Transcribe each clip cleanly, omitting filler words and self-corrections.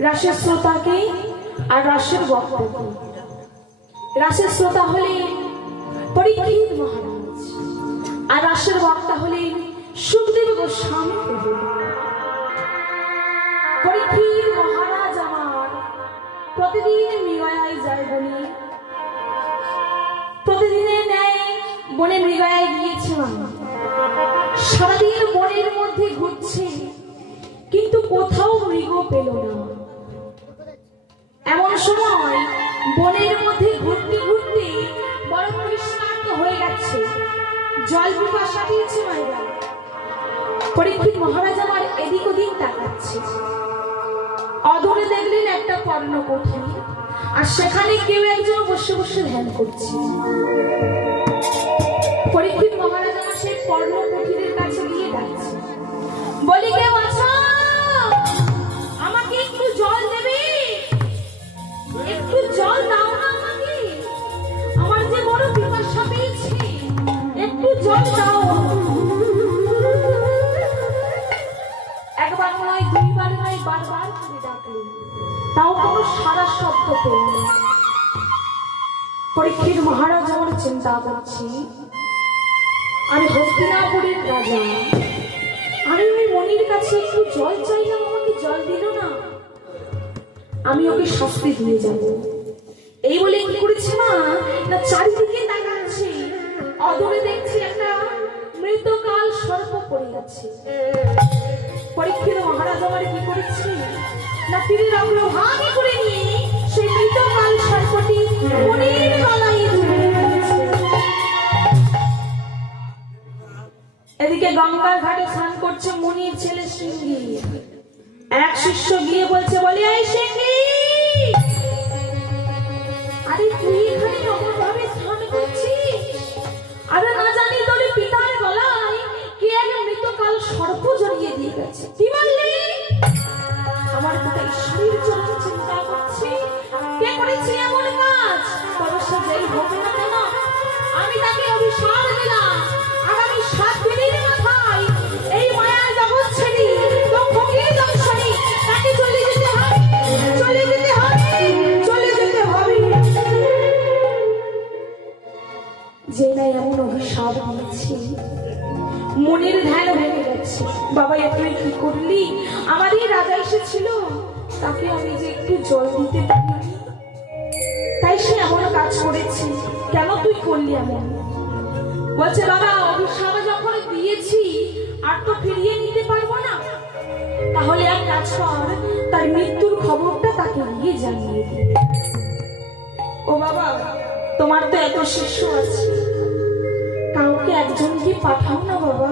রাসের শ্রোতাকে আর রাসের বক্তাকে। রাসের শ্রোতা হলে পরীক্ষিত মহারাজ, আর রাসের বক্তা হলেন সুখদেব গোস্বামী প্রভু। পরীক্ষিত মহারাজ আমার প্রতিদিন মৃগয়ায় যায় বলে, প্রতিদিনের ন্যায় বনে মৃগয়ায় গিয়েছিলাম। সারাদিন বনের মধ্যে ঘুরছে, কিন্তু কোথাও মৃগ পেল না। এমন সময় বনের মধ্যে ঘুরতে ঘুরতে বড় তৃষ্ণার্ত হয়ে গেছে, জল পিপাসা পেয়েছে মায়েরা। পরীক্ষিত মহারাজ আমার এদিক ওদিক তাকাচ্ছে। অদূরে দেখলেন একটা পর্ণকুঠি, আর সেখানে কেউ একজন বসে বসে ধ্যান করছে। পরীক্ষিত মহারাজ আমার সেই পর্ণকুঠিরের কাছে গিয়ে ডাকছে, বলি, কেউ আছো? আমাকে একটু জল দেবে? একটু জল দাও না আমাকে, আমার যে বড় পিপাসা পেয়েছে, একটু জল দাও। একবার নয়, দুইবার নয়, বারবার করে ডাকলেন, তাও কোনো সারা শব্দ পেল না। পরীক্ষিত মহারাজ আমার চিন্তা করছি, আমি হস্তিনাপুরের রাজা, আমি ওই মনির কাছে একটু জল চাইলাম, আমাকে জল দিল না, আমি ওকে শাস্তি দিয়ে যাব। এই বলে কি করেছে না, চারিদিকে তাকাচ্ছে, অদূরে দেখছি একটা মৃতকাল সর্প পড়ে আছে। পরীক্ষিত মহারাজ আমার কি করেছে না, তিনি রগ্নভাগে করে নিয়ে সেই মৃতকাল সর্পটি মনির গলায় ঝুলিয়ে দিয়েছে। এদিকে গঙ্গার ঘাটে স্নান করছে মুনির ছেলে সিংহী। এক শিষ্য গিয়ে বলছে, বলে, এই সিংহী, আরে তুই এখানে নগ্নভাবে স্নান করছিস? আরে না জানি তোর পিতার গলায় কে এক মৃতকাল সর্প জড়িয়ে দিয়ে গেছে। কি বললি? আমার পিতা ঈশ্বরের জন্য চিন্তা করছি, কে করেছে এমন কাজ? তবে সে যেই হবে না কেন, আমি তাকে অভিশাপ দিলাম, আগামী 7 দিনের মাথায় এই মায়ার জগৎ ছেড়ে ফকির দর্শনে তাকে চলে যেতে হবে, চলে যেতে হবে, চলে যেতে হবে। যে নাই এমন অভিশাপ দিয়েছি, মনের ধ্যান ভেঙে গেছে। বাবা, তুই কি করলি? আমারই রাজা এসেছিল, তাকে আমি যে একটু জল দিতে পারি, তাই সে এমন কাজ করেছে। কেন তুই করলি এমন? বলছে, বাবা, অভিশাপ যখন দিয়েছি আর তো ফিরিয়ে নিতে পারবো না, তাহলে এক কাজ কর, তার মৃত্যুর খবরটা তাকে গিয়ে জানিয়ে দি। ও বাবা, তোমার তো এত শিষ্য আছে, কাউকে একজনকে পাঠাও না বাবা,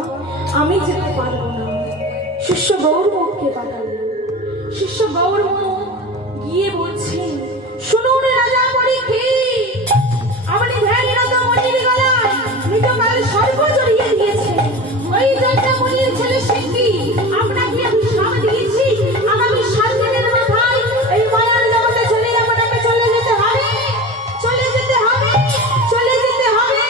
আমি যেতে পারবো না। শিষ্য গৌরমুখকে পাঠালেন। শিষ্য গৌরমুখ গিয়ে বলছেন, শুনুন রাজা পরীক্ষিত, আপনি ধ্যানরত মনির গলায় মৃতকাল সর্প জড়িয়ে দিয়েছে। ওই জন্য মনির ছেলে সিংহী আপনাকে অভিশাপ দিয়েছি, আগামী 7 দিনের মাথায় এই মায়ার জগতে চলে আপনাকে চলে যেতে হবে, চলে যেতে হবে, চলে যেতে হবে।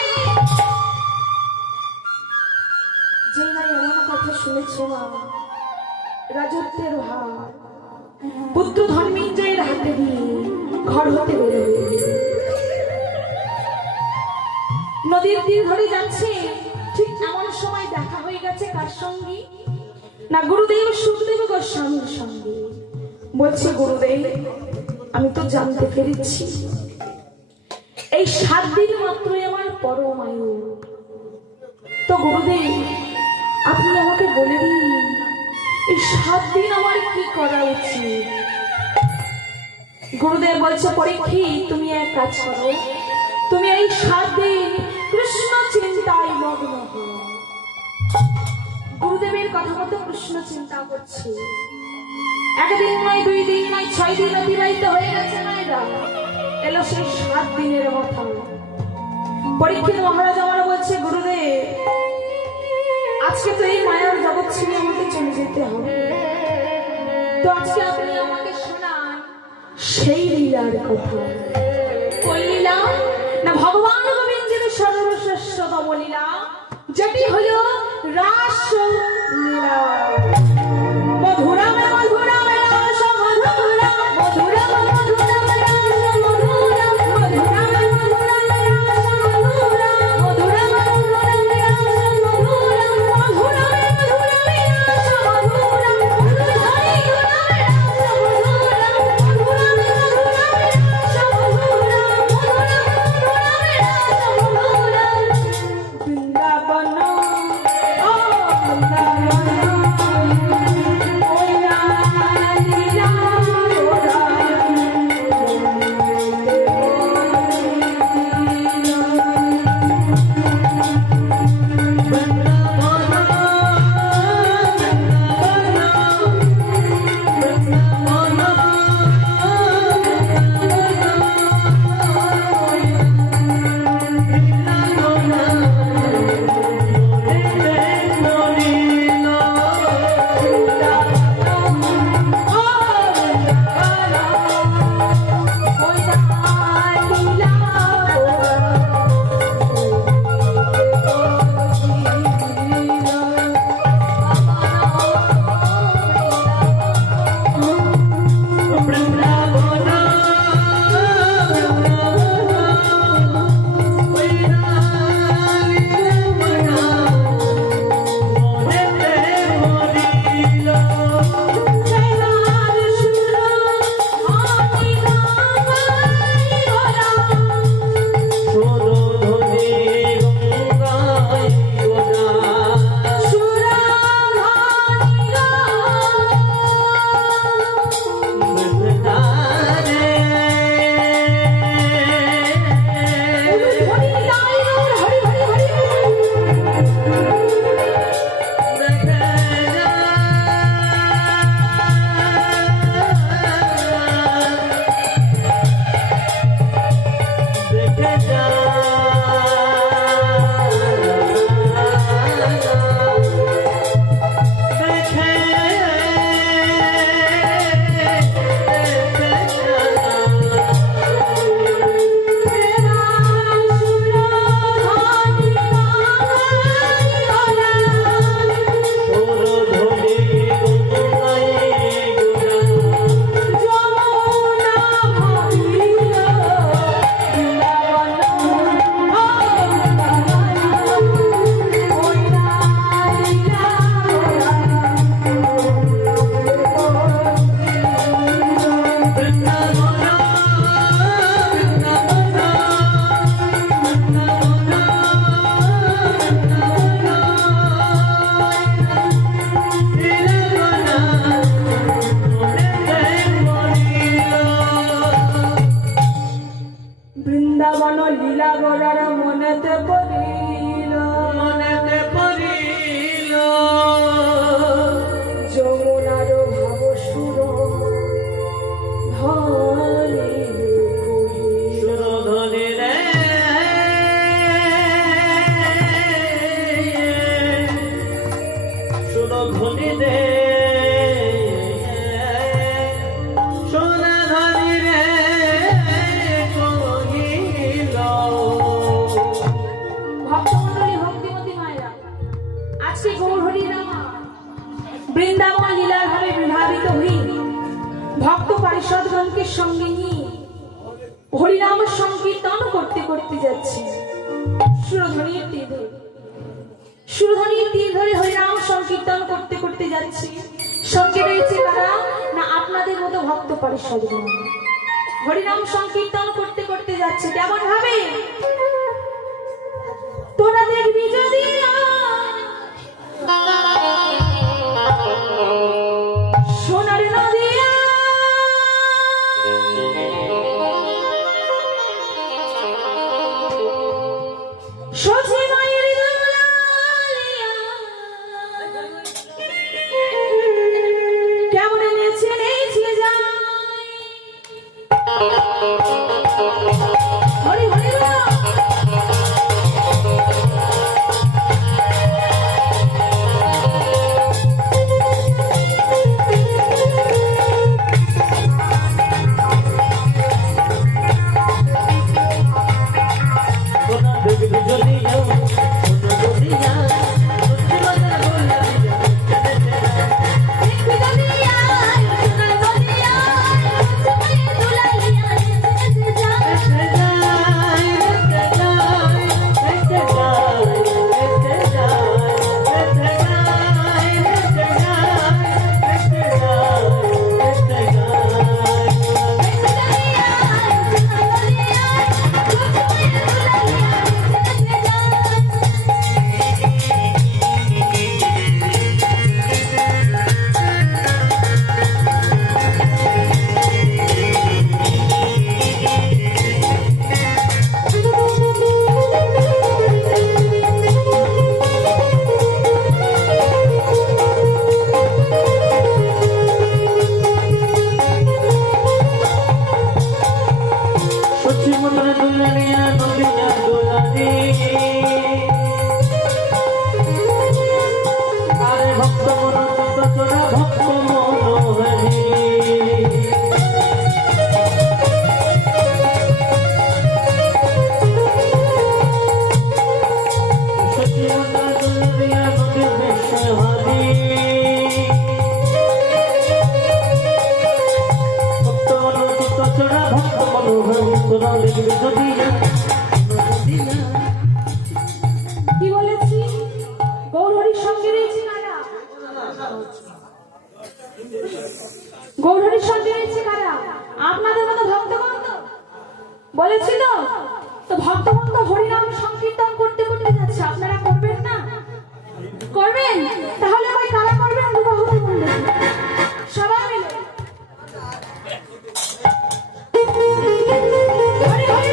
যে নাই এমন কথা শুনেছে মা, রাজত্বের ভার পুত্র ধর্মেন্দ্রের হাতে দিয়ে ঘর হতে বেরোবে। নদীর তীর ধরে যাচ্ছে, ঠিক এমন সময় দেখা হয়ে গেছে কার সঙ্গে না, গুরুদেব সুখদেব গোস্বামীর সঙ্গে। বলছে, গুরুদেব, আমি তো জানতে পেরেছি এই 7 দিন মাত্রই আমার পরম আয়ু। তো গুরুদেব, আপনি আমাকে বলে দিন, এই 7 দিন আমার কি করা উচিত? গুরুদেব বলছে, পরীক্ষিত, তুমি এক কাজ করো, তুমি এই 7 দিন কৃষ্ণ চিন্তায় মগ্ন হও। গুরুদেবের কথা মতো কৃষ্ণ চিন্তা করছে। 1 দিন নয়, 2 দিন নয়, 6 দিন অতিবাহিত হয়ে গেছে মায়েরা। এলো সেই 7 দিনের মাথা। পরীক্ষিত মহারাজ আমার বলছে, গুরুদেব, আজকে তো এই মায়ার জগৎ ছেড়ে আমাকে চলে যেতে হবে, তো আজকে আপনি আমাকে শোনান সেই লীলার কথা। কোন লীলা? না, ভগবান গোবিন্দের সর্বশ্রেষ্ঠতম লীলা, যেটি হল রাস লীলা। মধুরা মধুরা রাস মধুরা, মধুরা মধুরা রাস মধুরা, মধুরা মধুরা রাস মধুরা, মধুরা মধুরা বৃন্দাবন লীলার ভাবে বিভাবিত হয়ে ভক্ত পারিষদগণকে সঙ্গে নিয়ে হরিনাম সংকীর্তন করতে করতে যাচ্ছি। সুরধ্বনির তীর ধরে হরিনাম সংকীর্তন করতে করতে যাচ্ছি। সঙ্গে রয়েছে কারা না আপনাদের মতো ভক্ত পারিষদগণ। হরিনাম সংকীর্তন করতে করতে যাচ্ছে কেমন ভাবে? তোরা দেখবি যদি সোনার নদিয়া সজে মায়ের দুলালিয়া কেমন নেচে নেচে যায় হরি হরি কি বলেছি? গৌরহরির সঙ্গে রয়েছে কারা? গৌরহরির সঙ্গে রয়েছে কারা? আপনাদের মতো ভক্তগণ তো বলেছি তো। তো ভক্তগণ তো হরিনাম সংকীর্তন করতে করতে যাচ্ছে, আপনারা করবেন না? করবেন? তাহলে ওই কারা করবেন? দুবাহুতে বলবেন সবাই মিলে হরি হরি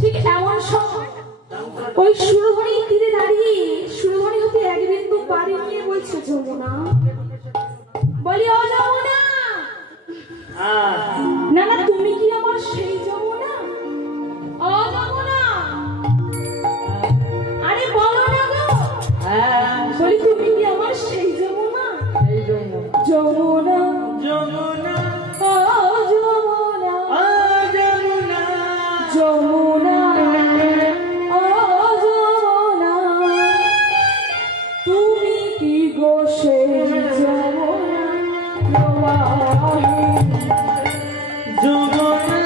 ঠিক এমন সময় ওই সুরভণীর তীরে দাঁড়িয়ে সুরভণী হতে এক বিন্দু পাড়ি নিয়ে বলছে যমুনা, বলি ও যমুনা, না না তুমি কি আমার সেই যমুনা? ও যমুনা, আরে বলো না গো, বলি তুমি কি আমার সেই যমুনা? যমুনা যমুনা যমুনা ও যমুনা, তুমি কি গো সেই যমুনা? যমুনা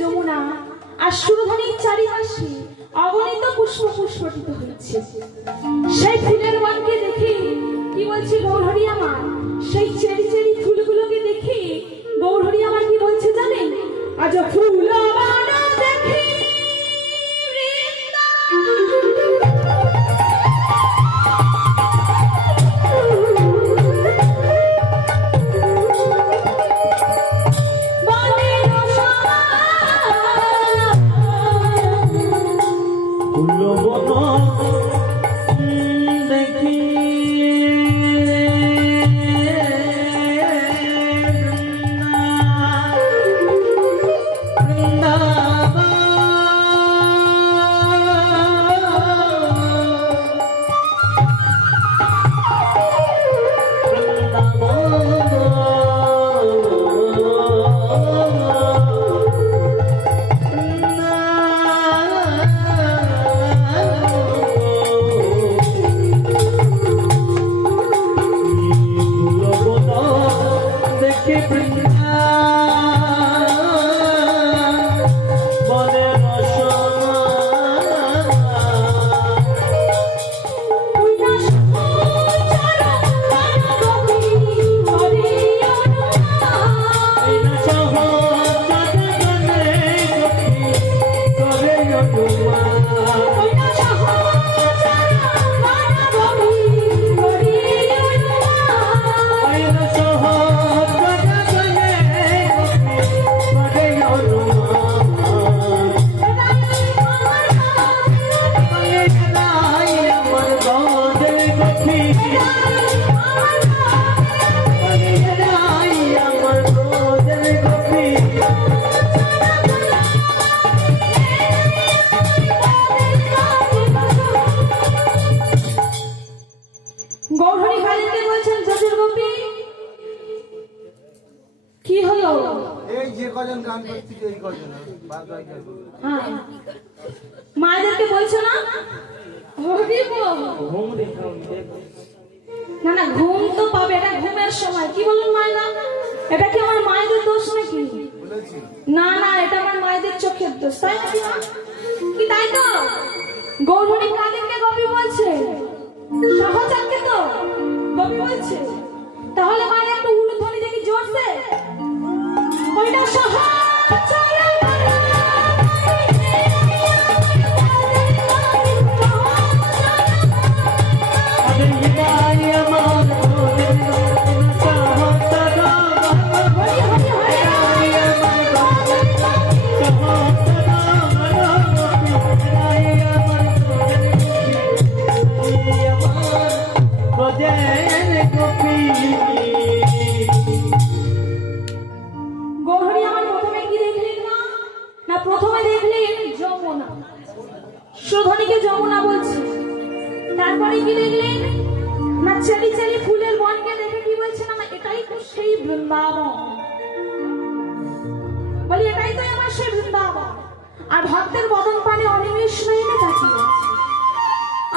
যমুনা আর সুরধনির চারিপাশে অগণিত পুষ্প পুষ্পটিত হচ্ছে। সেই ফুলের বনকে দেখে কি বলছে গৌরহরি আমার, সেই চেরি চেরি ফুলগুলোকে দেখে গৌরহরি আমার কি বলছে জানেন? আজ ফুল দেখি হ্যাঁ মায়েদেরকে বলছো না হরি বল। না না ঘুম তো পাবে, এটা ঘুমের সময়। কি বলুন মায়েরা, এটা কি আমার মায়েদের দোষ নাকি? না না, এটা আমার মায়েদের চোখের দোষ, তাই নাকি মা? কি তাই তো? গৌরহরি কাদেরকে গোপী বলছে? সহজাতকে তো গোপী বলছে। তাহলে মায়ের একটু উলুধ্বনি দেখি জোরছে। ওইটা সহজাত গৌরহরি আমার প্রথমে কি দেখলেন মা? না প্রথমে দেখলেন যমুনা, সুধনীকে যমুনা বলছে। তারপরে কি দেখলেন? না চারি চারি ফুলের বনকে দেখে কি বলছেন? না এটাই তো সেই বৃন্দাবন। বলি এটাই তো আমার সেই বৃন্দাবন। আর ভক্তের বদন পানে অনিমেষ নয়নে তাকিয়ে আছে।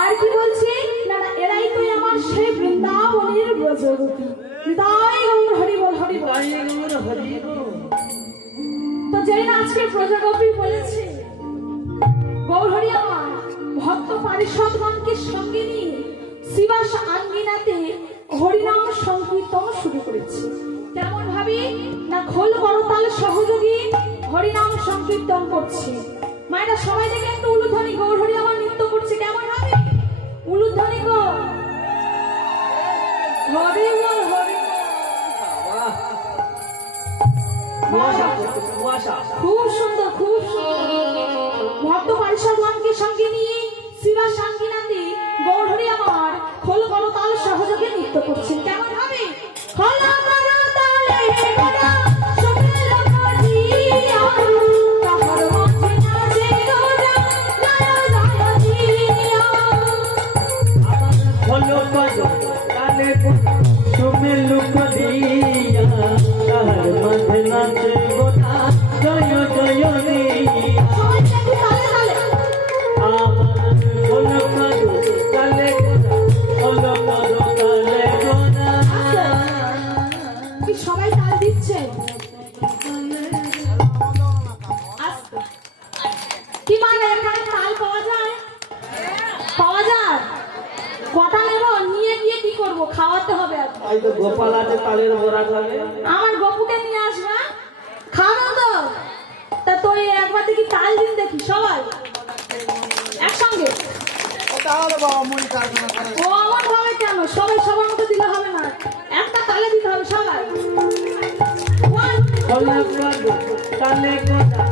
আর কি বলছি? না না এরাই তো আমার সেই বৃন্দাবনের ব্রজগোপী। তাই গৌর হরি বল, হরি বল। তো যেই না আজকে ব্রজগোপী বলেছে, গৌর হরি আমার ভক্ত পারিষদগণকে সঙ্গে নিয়ে শিবাস আঙ্গিনাতে হরিনাম সংকীর্তন শুরু করেছে। কেমন ভাবে? না খোল করতাল সহযোগী হরিনাম সংকীর্তন করছে। মায়েরা সবাই দেখে একটু উলুধ্বনি। গৌর হরি আমার নৃত্য করছে, কেমন ভাবে? উলুধ্বনি গো হরি বল, হরি খুব সুন্দর, খুব সুন্দর। ভক্ত পারিষদগণকে সঙ্গে নিয়ে শিবা সাঙ্গিনাতে গৌর হরি আমার খোল করতাল সহযোগে নৃত্য করছেন। কেমন ভাবে? খোল করতালে গোরা সবেল কাজিয়া তাহার মাঝে নাচে গোরা জয় জয় জিয়া। খোল করতালে গোরা সবেল কাজিয়া তাহার মাঝে নাচে গোরা জয় জয় জিয়া। সবাই একটু তালে তালে। কি সবাই তাল দিচ্ছে? কি মানে এখানে তাল পাওয়া যায়? পাওয়া যায়? কটা নেব? নিয়ে গিয়ে কি করব? খাওয়াতে হবে। গোপাল আছে তালের বড়া খাবে। আমার গপুকে নিয়ে আসবে, খাওয়ানো তো। তা তোর একবার দেখি তাল দিন দেখি সবাই একসঙ্গে। ও আমার ভাবে কেন? সবাই সবার মতো দিলে হবে না, একটা তালে দিতে হবে সবাই। তালে গোটা